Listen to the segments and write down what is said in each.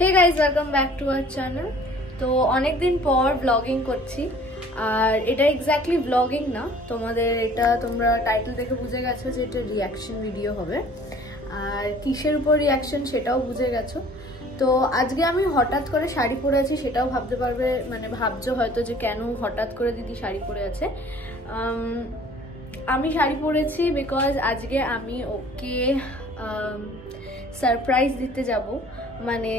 Hey guys, welcome back to our channel. তো অনেক দিন পর ব্লগিং করছি আর এটা এক্স্যাক্টলি ব্লগিং না, তোমাদের এটা তোমরা টাইটেল দেখে বুঝে গেছো যে এটা রিঅ্যাকশন ভিডিও হবে। আর কিসের উপর রিঅ্যাকশন সেটাও বুঝে গেছো। তো আজকে আমি হঠাৎ করে শাড়ি পরে আছি, সেটাও ভাবতে পারবে, মানে ভাবছো হয়তো যে কেন হঠাৎ করে দিদি শাড়ি পরে আছে। আমি শাড়ি পরেছি বিকজ আজকে আমি ওকে সারপ্রাইজ দিতে যাব, মানে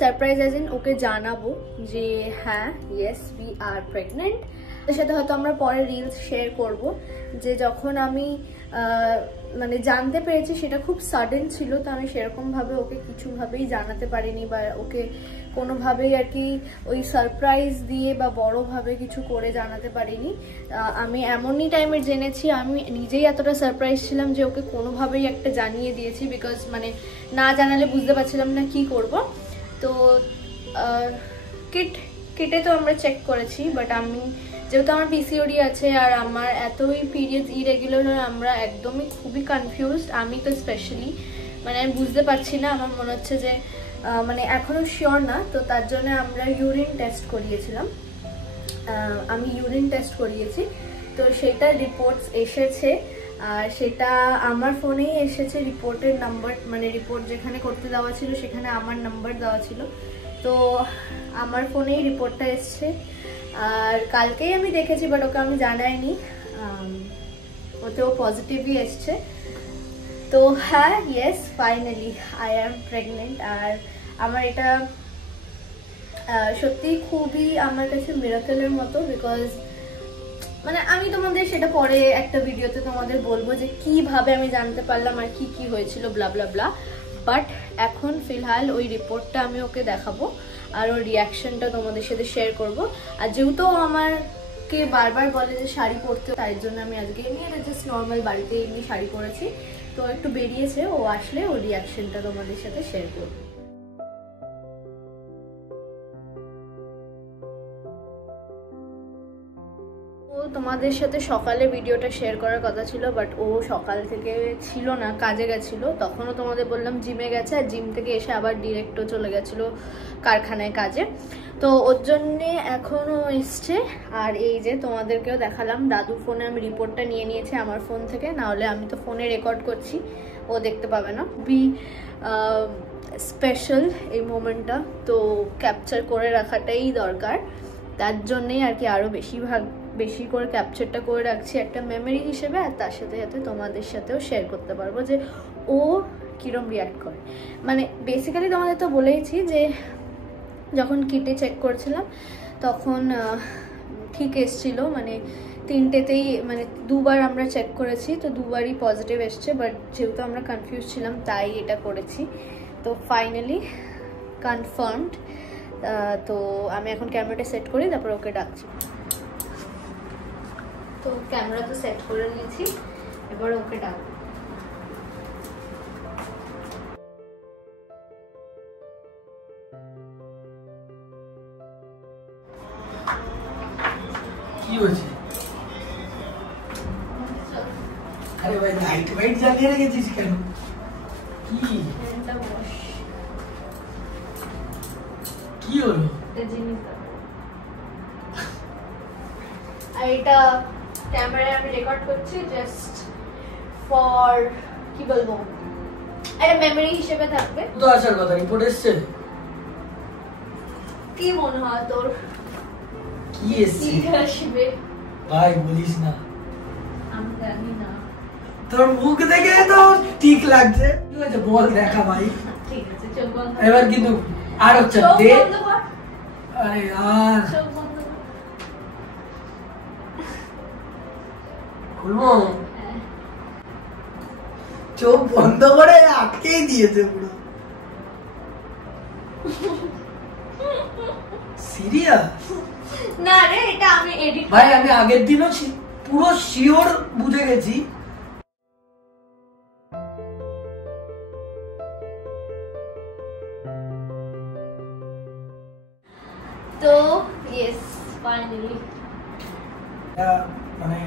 সারপ্রাইজ অ্যাজ ইন ওকে জানাবো যে হ্যাঁ ইয়েস উই আর প্রেগনেন্ট। এর সাথে হয়তো আমরা পরে রিলস শেয়ার করব। যে যখন আমি মানে জানতে পেরেছি সেটা খুব সাডেন ছিল, তো আমি সেরকমভাবে ওকে কিছুভাবেই জানাতে পারিনি বা ওকে কোনোভাবেই আর কি ওই সারপ্রাইজ দিয়ে বা বড়োভাবে কিছু করে জানাতে পারিনি। আমি এমনই টাইমে জেনেছি, আমি নিজেই এতটা সারপ্রাইজ ছিলাম যে ওকে কোনোভাবেই একটা জানিয়ে দিয়েছি, বিকজ মানে না জানালে বুঝতে পারছিলাম না কি করব। তো কিটে তো আমরা চেক করেছি, বাট আমি যেহেতু আমার পিসিওডি আছে আর আমার এতই পিরিয়ডস ইরেগুলার, আমরা একদমই খুবই কনফিউজড। আমি তো স্পেশালি মানে আমি বুঝতে পারছি না, আমার মনে হচ্ছে যে মানে এখনও শিওর না। তো তার জন্য আমরা ইউরিন টেস্ট করিয়েছিলাম, আমি ইউরিন টেস্ট করিয়েছি। তো সেটা রিপোর্টস এসেছে আর সেটা আমার ফোনেই এসেছে। রিপোর্টের নাম্বার, মানে রিপোর্ট যেখানে করতে দেওয়া ছিল সেখানে আমার নাম্বার দেওয়া ছিল, তো আমার ফোনেই রিপোর্টটা এসছে। আর কালকেই আমি দেখেছি, বাট ওকে আমি জানাইনি, ওতেও পজিটিভই এসছে। তো হ্যাঁ yes finally I am pregnant. আর আমার এটা সত্যিই খুবই আমার কাছে মিরাকেলের মতো, বিকজ মানে আমি তোমাদের সেটা পরে একটা ভিডিওতে তোমাদের বলবো যে কিভাবে আমি জানতে পারলাম আর কি কি হয়েছিল ব্লা ব্লা ব্লা। বাট এখন ফিলহাল ওই রিপোর্টটা আমি ওকে দেখাবো আর ওর রিয়াকশনটা তোমাদের সাথে শেয়ার করব। আর যেহেতু আমাকে বারবার বলে যে শাড়ি পরতে, তাই জন্য আমি আজকে এমনি জাস্ট নর্মাল বাড়িতে এমনি শাড়ি পরেছি। তো একটু বেরিয়েছে, ও আসলে ওর রিয়াকশনটা তোমাদের সাথে শেয়ার করবো। তোমাদের সাথে সকালে ভিডিওটা শেয়ার করার কথা ছিল, বাট ও সকাল থেকে ছিল না, কাজে গেছিলো। তখনও তোমাদের বললাম জিমে গেছে, আর জিম থেকে এসে আবার ডিরেক্টও চলে গেছিলো কারখানায় কাজে। তো ওর জন্যে এখনও এসছে। আর এই যে তোমাদেরকেও দেখালাম, দাদু ফোনে আমি রিপোর্টটা নিয়ে নিয়েছি আমার ফোন থেকে, নাহলে আমি তো ফোনে রেকর্ড করছি, ও দেখতে পাবে না। স্পেশাল এই মোমেন্টটা, তো ক্যাপচার করে রাখাটাই দরকার। তার জন্যেই আর কি আরও বেশি করে ক্যাপচারটা করে রাখছি একটা মেমোরি হিসেবে। আর তার সাথে সাথে তোমাদের সাথেও শেয়ার করতে পারবো যে ও কীরকম রিয়াক্ট করে। মানে বেসিক্যালি তোমাদের তো বলেইছি যে যখন কিটে চেক করছিলাম তখন ঠিক এসছিল, মানে তিনটেতেই, মানে দুবার আমরা চেক করেছি, তো দুবারই পজিটিভ এসছে। বাট যেহেতু আমরা কনফিউজ ছিলাম তাই এটা করেছি। তো ফাইনালি কনফার্মড। তো আমি এখন ক্যামেরাটা সেট করি, তারপর ওকে ডাকছি। তো ক্যামেরা তো সেট করে নিয়েছি, এবার ওকে ডাকবো। কি হয়েছে? আরে ভাই লাইট ওয়াইট জ্বালিয়ে রেখেছিস কেন? কি কি হলো? আর এটা ক্যামেরায় আমি রেকর্ড করছি জাস্ট ফর, কি বলবো, একটা মেমোরি হিসেবে থাকবে। তো আসার কথা, রিপোর্ট এসছে। কি মনে হয় তোর কি এসছে? আসবে ভাই বলিস না, আমি জানি না। তোর মুখ দেখে তো ঠিক লাগছে। ঠিক আছে বল, দেখা ভাই। ঠিক আছে চোখ বন্ধ। এবার কিন্তু আর হচ্ছে দে। আরে यार চোখ বন্ধ কর। খুলবো? চোখ বন্ধ করে আটকেই দিয়েছে পুরো। সিরিয়াস? না রে, এটা আমি এডিট। ভাই আমি আগের দিনও পুরো শিওর বুঝে গেছি। তো ইয়েস ফাইনালি মানে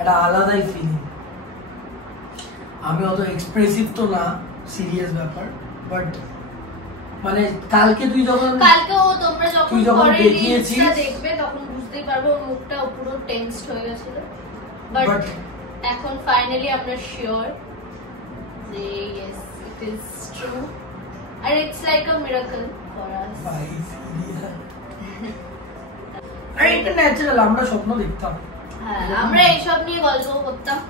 একটা আলাদাই ফিলিং। আমি অত এক্সপ্রেসিভ তো না, সিরিয়াস ব্যাপার, বাট মানে কালকে ও তোমরা যখন পরে রিলসটা দেখবে তখন বুঝতেই পারবে ওর মুখটা পুরো টেনসড হয়ে গেছিল, বাট এখন ফাইনালি আমরা শিওর যে yes it is true and it's like a miracle for us. আরে এটা ন্যাচারাল, আমরা স্বপ্ন দেখতাম, হ্যাঁ আমরা এইসব নিয়ে গল্প করতাম,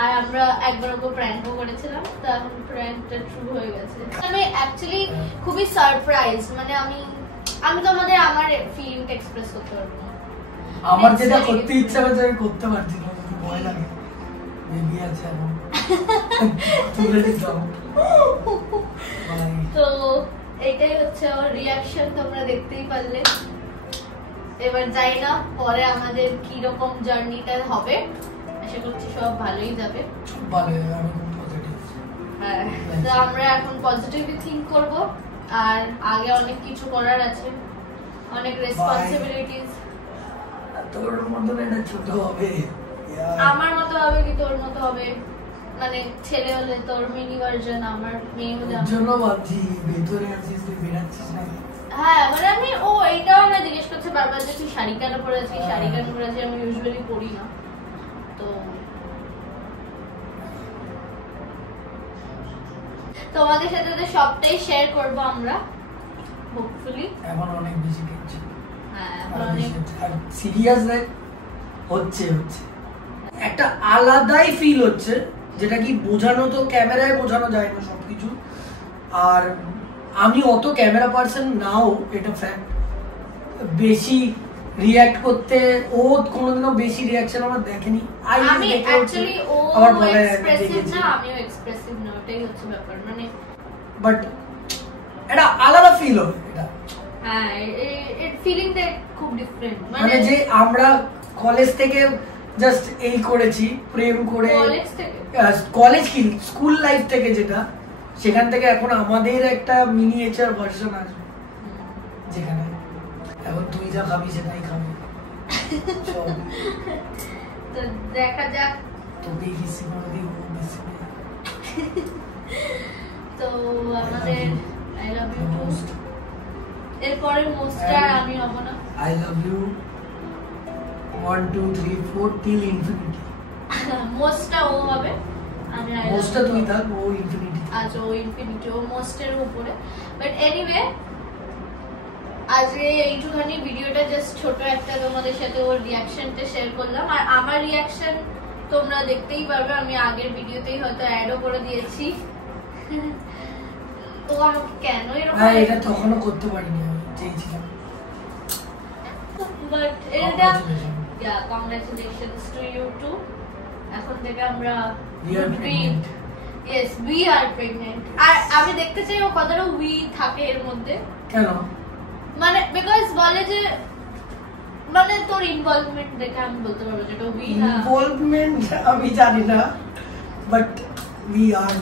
আর আমরা একবার ওকে প্র্যাঙ্কও করেছিলাম, তো এখন প্র্যাঙ্কটা ট্রু হয়ে গেছে। আমি অ্যাকচুয়ালি খুবই সারপ্রাইজ, মানে আমি তোমাদের আমার ফিলিংটা এক্সপ্রেস করতে পারবো না। আমার যেটা করতে ইচ্ছা করছে আমি করতে পারছি না, আমার ভয় লাগে। বেবি আছে এখন তুলে দিতাম। তো এটাই হচ্ছে আমার রিঅ্যাকশন, তোমরা দেখতেই পারলে। এবার যাই না পরে আমাদের কি রকম জার্নিটা হবে, আশা করছি সব ভালোই যাবে। ভালো যাবে, আমি খুব পজিটিভ। হ্যাঁ, তো আমরা এখন পজিটিভলি থিংক করব, আর আগে অনেক কিছু করার আছে, অনেক রেসপন্সিবিলিটিস। তোর মতো না, এটা ছোট হবে, আমার মতো হবে কি তোর মতো হবে, মানে ছেলে হলে তোর মিনি ভার্সন, আমার মেয়ে হলে আমার জন্য ভাবছি ভেতরে আছিস তুই বেরাচ্ছিস না। হ্যাঁ মানে আমি এইটাও না জিজ্ঞেস করছে বারবার যে তুই শাড়ি কেন পরেছিস, শাড়ি কেন পরেছিস, আমি ইউজুয়ালি পরি না। তো তোমাদের সাথে তো সবটাই শেয়ার করব আমরা, হোপফুলি। এখন অনেক বেশি টেনশন, হ্যাঁ এখন অনেক সিরিয়াস হচ্ছে একটা আলাদাই ফিল হচ্ছে, যেটা কি বোঝানো তো ক্যামেরায় বোঝানো যায় না সবকিছু। আর আমি অত ক্যামেরা পার্সন নাও, এটা ফ্যাক্ট। বেশি রিঅ্যাক্ট করতে ও কোনোদিনও বেশি রিঅ্যাকশন আমার দেখেনি। আমি অ্যাকচুয়ালি ও এক্সপ্রেসিভ না, আমিও এক্সপ্রেসিভ না, ওটাই হচ্ছে ব্যাপার। মানে বাট এটা আলাদা ফিল হবে, এটা হ্যাঁ এর ফিলিংটা খুব ডিফারেন্ট। মানে যে আমরা কলেজ থেকে জাস্ট এই করেছি, প্রেম করে, কলেজ কি স্কুল লাইফ থেকে যেটা, সেখান থেকে এখন আমাদের একটা মিনিয়েচার ভার্সন আসবে, যেখানে এখন তুই যা খাবি সেটাই খাবি। তো দেখা যাক, তোকে কিসি করে দিই, ও কিসি করে। তো আমাদের আই লাভ ইউ মোস্ট, এরপরে মোস্টটা আমি হব না। I love you 1 2 3 4 till infinity। মোস্টটা ও হবে, আমি আই লাভ মোস্টটা তুই থাক, ও ইনফিনিটি। আচ্ছা ও ইনফিনিটি, ও মোস্টের উপরে। বাট এনিওয়ে আজকে এইটুখানি ভিডিওটা জাস্ট ছোট একটা তোমাদের সাথে ওর রিঅ্যাকশনটা শেয়ার করলাম। আর আমার রিঅ্যাকশন তোমরা দেখতেই পারবে, আমি আগের ভিডিওতেই হয়তো অ্যাডও করে দিয়েছি। তো আমাকে কেন এরকম, হ্যাঁ এটা তখনও করতে পারিনি, আমি চেয়েছিলাম। বাট এটা কংগ্রাচুলেশনস টু ইউ টু। এখন থেকে আমরা ইয়েস উই আর প্রেগন্যান্ট। আর আমি দেখতে চাই ও কতটা উই থাকে এর মধ্যে। কেন? মানে বিকজ বলে যে মানে তোর ইনভলভমেন্ট দেখে আমি বলতে পারবো যেটা উই ইনভলভমেন্ট আমি জানি না, বাট উই আর।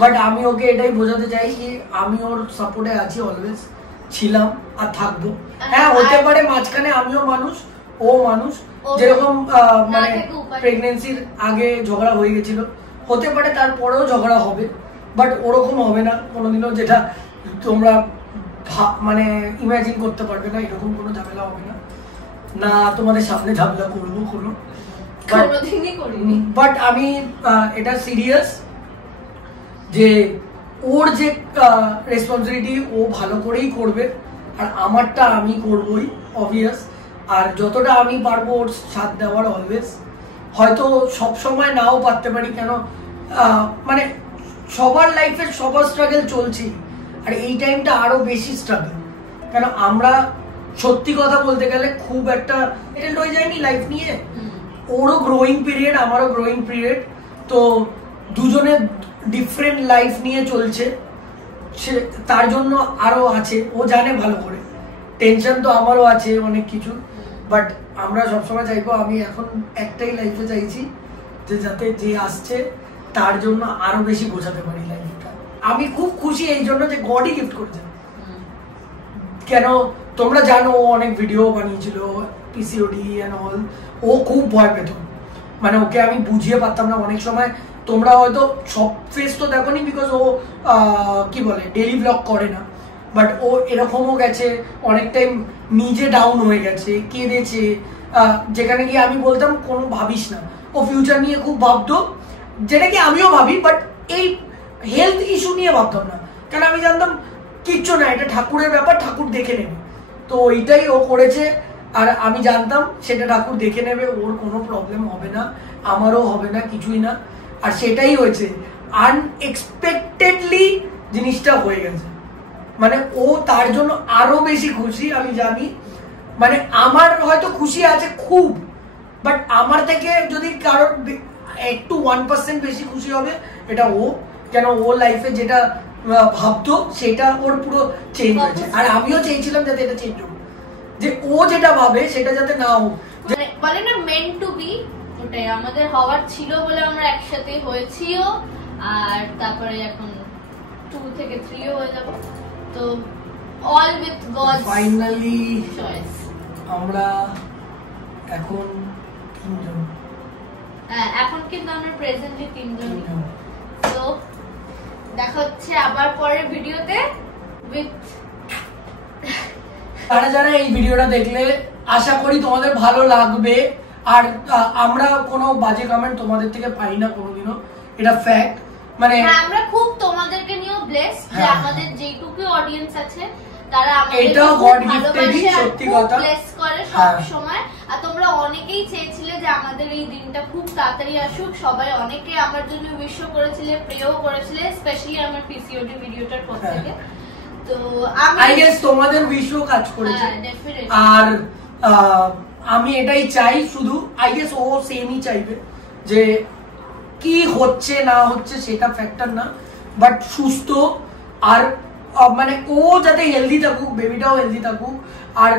বাট আমি ওকে এটাই বোঝাতে চাই যে আমি ওর সাপোর্টে আছি, অলওয়েজ ছিলাম আর থাকবো। হ্যাঁ হতে পারে মাঝখানে আমিও মানুষ, ও মানুষ, যেরকম মানে প্রেগন্যান্সির আগে ঝগড়া হয়ে গেছিল, হতে পারে তারপরেও ঝগড়া হবে, বাট ওরকম হবে না কোনোদিনও, যেটা তোমরা মানে ইমাজিন করতে পারবে না। এরকম কোনো ঝামেলা হবে না, না তোমাদের সামনে ঝামেলা করবো কোনো, বাট আমি এটা সিরিয়াস যে ওর যে রেসপন্সিবিলিটি ও ভালো করেই করবে, আর আমারটা আমি করবই অবভিয়াস। আর যতটা আমি পারবো ওর সাথ দেওয়ার অলওয়েজ। হয়তো সব সময় নাও পারতে পারি, কেন মানে সবার লাইফে সবার স্ট্রাগল চলছে, আর এই টাইমটা আরো বেশি স্ট্রাগল। কেন আমরা সত্যি কথা বলতে গেলে খুব একটা সেটেলড হয়ে যায়নি লাইফ নিয়ে, ওরও গ্রোয়িং পিরিয়ড, আমারও গ্রোয়িং পিরিয়ড। তো দুজনের ডিফারেন্ট লাইফ নিয়ে চলছে, সে তার জন্য আরো আছে, ও জানে ভালো করে। টেনশন তো আমারও আছে অনেক কিছু, বাট আমরা সবসময় চাইবো, আমি এখন একটাই লাইফে চাইছি যে যাতে যে আসছে তার জন্য আরো বেশি বোঝাতে পারি লাইফটা। আমি খুব খুশি এই জন্য যে গডই গিফট করেছে। কেন তোমরা জানো ও অনেক ভিডিও বানিয়েছিল পিসিওডি এন্ড অল, ও খুব ভয় পেত, মানে ওকে আমি বুঝিয়ে পারতাম না অনেক সময়। তোমরা হয়তো সব ফেস তো দেখোনি, বিকজ ও কি বলে ডেলি ব্লগ করে না, বাট ও এরকমও গেছে অনেক টাইম নিজে ডাউন হয়ে গেছে, কেঁদেছে, যেখানে গিয়ে আমি বলতাম কোনো ভাবিস না, ও ফিউচার নিয়ে খুব ভাবতো, যেটা কি আমিও ভাবি, বাট এই হেলথ ইস্যু নিয়ে ভাবতাম না, কারণ আমি জানতাম কিচ্ছু না, এটা ঠাকুরের ব্যাপার, ঠাকুর দেখে নেবে। তো ওইটাই ও করেছে, আর আমি জানতাম সেটা ঠাকুর দেখে নেবে, ওর কোনো প্রবলেম হবে না, আমারও হবে না, কিছুই না। আর সেটাই হয়েছে, আনএক্সপেক্টেডলি জিনিসটা হয়ে গেছে, মানে ও তার জন্য আরো বেশি খুশি আমি জানি। মানে আমার হয়তো খুশি আছে খুব, বাট আমার থেকে যদি কারোর একটু 1% বেশি খুশি হবে এটা ও, কেন ও লাইফে যেটা ভাবতো সেটা ওর পুরো চেঞ্জ হয়েছে, আর আমিও চেয়েছিলাম যাতে এটা চেঞ্জ হোক, যে ও যেটা ভাবে সেটা যাতে না হোক। বলে না মেন্ট টু বি, ওটাই আমাদের হওয়ার ছিল বলে আমরা একসাথে হয়েছিও, আর তারপরে এখন 2 থেকে 3 হয়ে যাব। তো all with god finally choice. আমরা এখন 3 জন, এখন কিন্তু আমরা প্রেজেন্টলি 3 জন। তো দেখা হচ্ছে আবার পরের ভিডিওতে উইথ। যারা যারা এই ভিডিওটা দেখলে আশা করি তোমাদের ভালো লাগবে, আর আমরা কোনো বাজে কমেন্ট তোমাদের থেকে পাই না কোনোদিনও, এটা ফ্যাক্ট। মানে আমরা খুব তোমাদেরকে নিয়েও ব্লেসড যে আমাদের যেটুকু অডিয়েন্স আছে তারা এটা গড গিফটেডই, সত্যি কথা ব্লেস করে সব সময়। আর তোমরা অনেকেই চেয়েছিলে যে আমাদের এই দিনটা খুব তাড়াতাড়ি আসুক, সবাই অনেকে আমার জন্য উইশ করেছিলে, প্রেও করেছিলে, স্পেশালি আমার পিসিওডি ভিডিওটার পর থেকে। তো আই গেস তোমাদের উইশও কাজ করেছে, আর আমি এটাই চাই শুধু, আই গেস ও সেমই চাইবে, যে কি হচ্ছে না হচ্ছে সেটা ফ্যাক্টর না, বাট সুস্থ, আর মানে ও যাতে হেলদি থাকুক, বেবিটাও হেলদি থাকুক, আর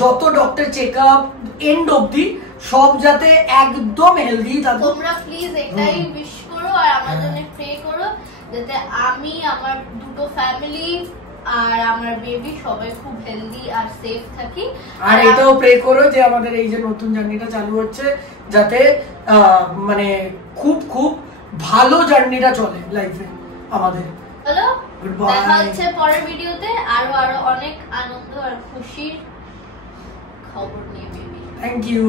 যত ডক্টর চেক আপ এন্ড অবধি সব যাতে একদম হেলদি থাকুক। তোমরা প্লিজ এটাই উইশ করো আর আমার জন্য প্রে করো, যাতে আমি, আমার দুটো ফ্যামিলি আর আমার বেবি সবাই খুব হেলদি আর সেফ থাকি। আর এটাও প্রে করো যে আমাদের এই যে নতুন জার্নিটা চালু হচ্ছে যাতে মানে খুব খুব ভালো জার্নিটা চলে লাইফে আমাদের। হ্যালো, দেখা হচ্ছে পরের ভিডিওতে আরো অনেক আনন্দ আর খুশির খবর নিয়ে। Baby, thank you.